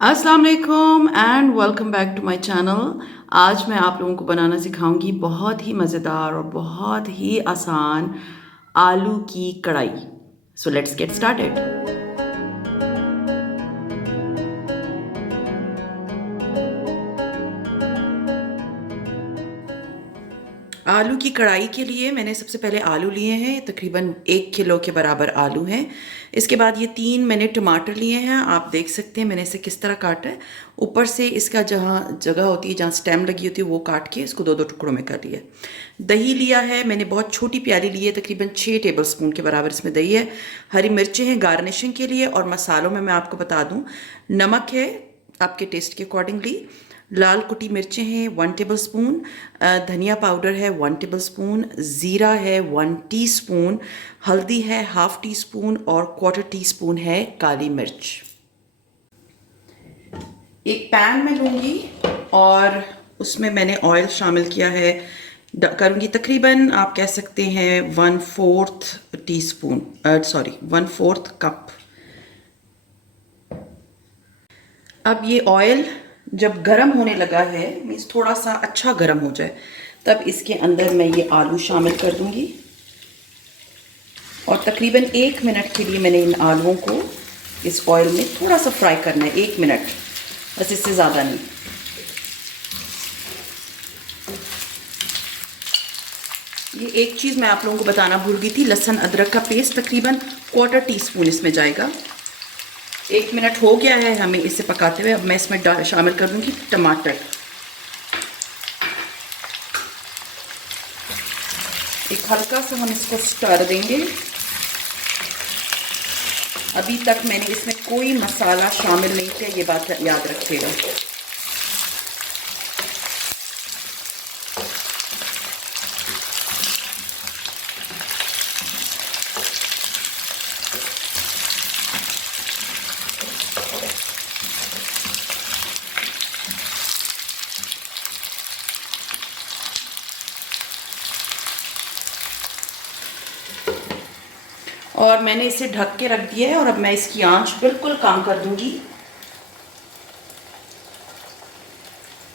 अस्सलाम वालेकुम and welcome back to my channel. आज मैं आप लोगों को बनाना सिखाऊंगी बहुत ही मज़ेदार और बहुत ही आसान आलू की कढ़ाई। So let's get started. आलू की कढ़ाई के लिए मैंने सबसे पहले आलू लिए हैं, तकरीबन 1 किलो के बराबर आलू हैं। इसके बाद ये 3 मैंने टमाटर लिए हैं। आप देख सकते हैं मैंने इसे किस तरह काटा है। ऊपर से इसका जहाँ जगह होती है, जहाँ स्टेम लगी होती है, वो काट के इसको 2-2 टुकड़ों में कर लिया। दही लिया है मैंने, बहुत छोटी प्याली ली है, तकरीबन 6 टेबल स्पून के बराबर इसमें दही है। हरी मिर्चें हैं गार्निशिंग के लिए, और मसालों में मैं आपको बता दूँ, नमक है आपके टेस्ट के अकॉर्डिंगली, लाल कुटी मिर्चें हैं 1 टेबल स्पून, धनिया पाउडर है 1 टेबल स्पून, ज़ीरा है 1 टीस्पून, हल्दी है 1/2 टीस्पून और 1/4 टीस्पून है काली मिर्च। एक पैन में लूँगी और उसमें मैंने ऑयल शामिल किया है, करूँगी तकरीबन आप कह सकते हैं 1/4 टीस्पून, सॉरी 1/4 कप। अब ये ऑयल जब गरम होने लगा है, मीन्स थोड़ा सा अच्छा गरम हो जाए, तब इसके अंदर मैं ये आलू शामिल कर दूंगी और तकरीबन 1 मिनट के लिए मैंने इन आलूओं को इस ऑयल में थोड़ा सा फ्राई करना है। 1 मिनट बस, इससे ज़्यादा नहीं। ये एक चीज़ मैं आप लोगों को बताना भूल गई थी, लहसुन अदरक का पेस्ट तकरीबन 1/4 टीस्पून इसमें जाएगा। 1 मिनट हो गया है हमें इसे पकाते हुए। अब मैं इसमें शामिल कर दूंगी टमाटर। एक हल्का सा हम इसको स्टर देंगे। अभी तक मैंने इसमें कोई मसाला शामिल नहीं किया, ये बात याद रखिएगा। और मैंने इसे ढक के रख दिया है और अब मैं इसकी आंच बिल्कुल कम कर दूंगी।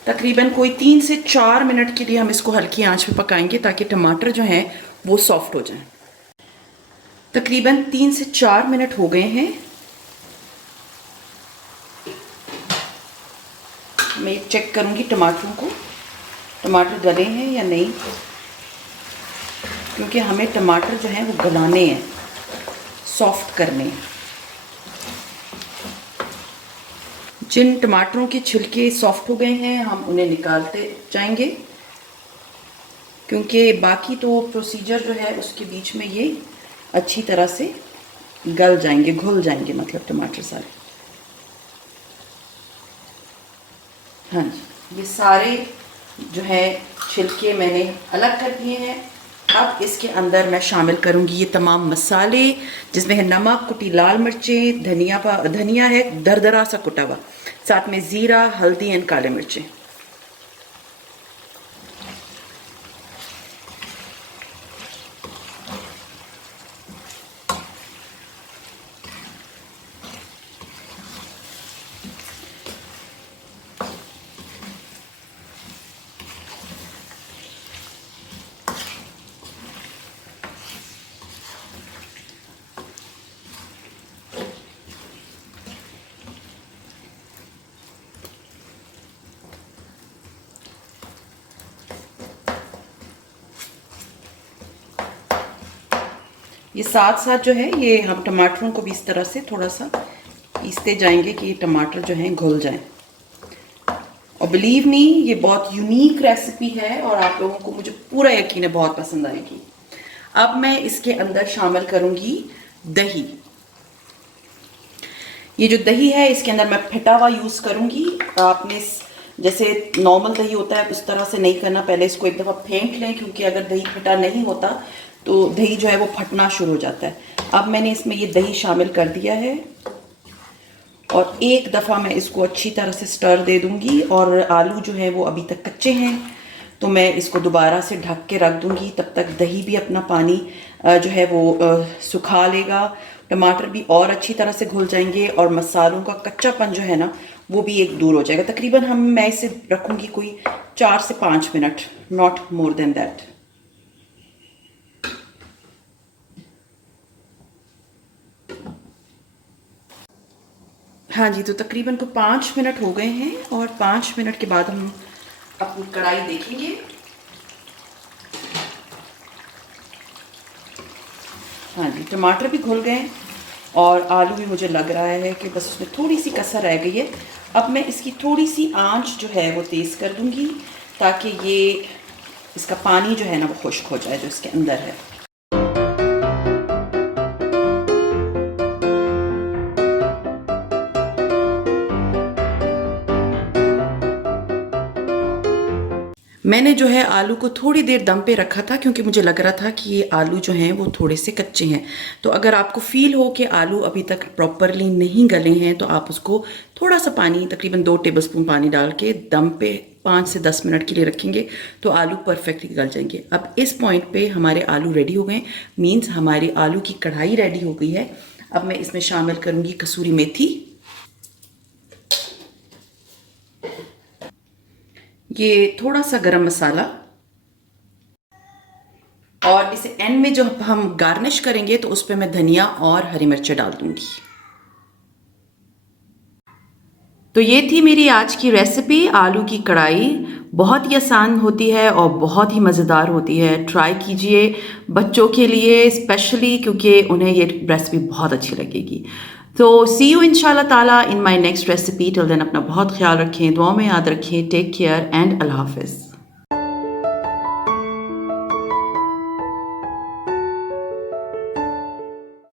तकरीबन कोई 3 से 4 मिनट के लिए हम इसको हल्की आंच पे पकाएंगे ताकि टमाटर जो हैं वो सॉफ्ट हो जाएं। तकरीबन 3 से 4 मिनट हो गए हैं। मैं चेक करूंगी टमाटरों को, टमाटर गले हैं या नहीं, क्योंकि हमें टमाटर जो हैं वो गलाने हैं, सॉफ्ट करने। जिन टमाटरों के छिलके सॉफ्ट हो गए हैं हम उन्हें निकालते जाएंगे, क्योंकि बाकी तो प्रोसीजर जो है उसके बीच में ये अच्छी तरह से गल जाएंगे, घुल जाएंगे, मतलब टमाटर सारे। हाँ जी, ये सारे जो है छिलके मैंने अलग कर दिए हैं। अब इसके अंदर मैं शामिल करूंगी ये तमाम मसाले, जिसमें है नमक, कुटी लाल मिर्चें, धनिया है दरदरा सा कुटा हुआ, साथ में ज़ीरा, हल्दी एंड काले मिर्चें। ये साथ साथ जो है ये हम टमाटरों को भी इस तरह से थोड़ा सा पीसते जाएंगे कि ये टमाटर जो हैं घुल जाएं। और बिलीव मी, ये बहुत यूनिक रेसिपी है और आप लोगों को, मुझे पूरा यकीन है, बहुत पसंद आएगी। अब मैं इसके अंदर शामिल करूंगी दही। ये जो दही है इसके अंदर मैं फिटा हुआ यूज़ करूंगी। आपने जैसे नॉर्मल दही होता है उस तरह से नहीं करना, पहले इसको एक दफ़ा फेंट लें, क्योंकि अगर दही फिटा नहीं होता तो दही जो है वो फटना शुरू हो जाता है। अब मैंने इसमें ये दही शामिल कर दिया है और एक दफ़ा मैं इसको अच्छी तरह से स्टर दे दूंगी। और आलू जो है वो अभी तक कच्चे हैं, तो मैं इसको दोबारा से ढक के रख दूंगी। तब तक दही भी अपना पानी जो है वो सुखा लेगा, टमाटर भी और अच्छी तरह से घुल जाएंगे और मसालों का कच्चापन जो है ना वो भी एक दूर हो जाएगा। तकरीबन मैं इसे रखूँगी कोई 4 से 5 minute, not more than that. हाँ जी, तो तकरीबन को 5 मिनट हो गए हैं और 5 मिनट के बाद हम अपनी कढ़ाई देखेंगे। हाँ जी, टमाटर भी घुल गए और आलू भी मुझे लग रहा है कि बस उसमें थोड़ी सी कसर रह गई है। अब मैं इसकी थोड़ी सी आंच जो है वो तेज़ कर दूंगी ताकि ये इसका पानी जो है ना वो खुश्क हो जाए जो इसके अंदर है। मैंने जो है आलू को थोड़ी देर दम पे रखा था क्योंकि मुझे लग रहा था कि ये आलू जो हैं वो थोड़े से कच्चे हैं। तो अगर आपको फील हो कि आलू अभी तक प्रॉपरली नहीं गले हैं तो आप उसको थोड़ा सा पानी, तकरीबन 2 टेबलस्पून पानी डाल के दम पे 5 से 10 मिनट के लिए रखेंगे तो आलू परफेक्टली गल जाएंगे। अब इस पॉइंट पे हमारे आलू रेडी हो गए, मीन्स हमारी आलू की कढ़ाई रेडी हो गई है। अब मैं इसमें शामिल करूँगी कसूरी मेथी, ये थोड़ा सा गरम मसाला, और इसे एंड में जब हम गार्निश करेंगे तो उस पर मैं धनिया और हरी मिर्चें डाल दूंगी। तो ये थी मेरी आज की रेसिपी, आलू की कढ़ाई। बहुत ही आसान होती है और बहुत ही मज़ेदार होती है। ट्राई कीजिए बच्चों के लिए स्पेशली, क्योंकि उन्हें ये रेसिपी बहुत अच्छी लगेगी। तो सी यू इंशाल्लाह ताला in my next recipe. Till then अपना बहुत ख्याल रखें, दुआ में याद रखें। टेक केयर एंड अल्लाह हाफिज़।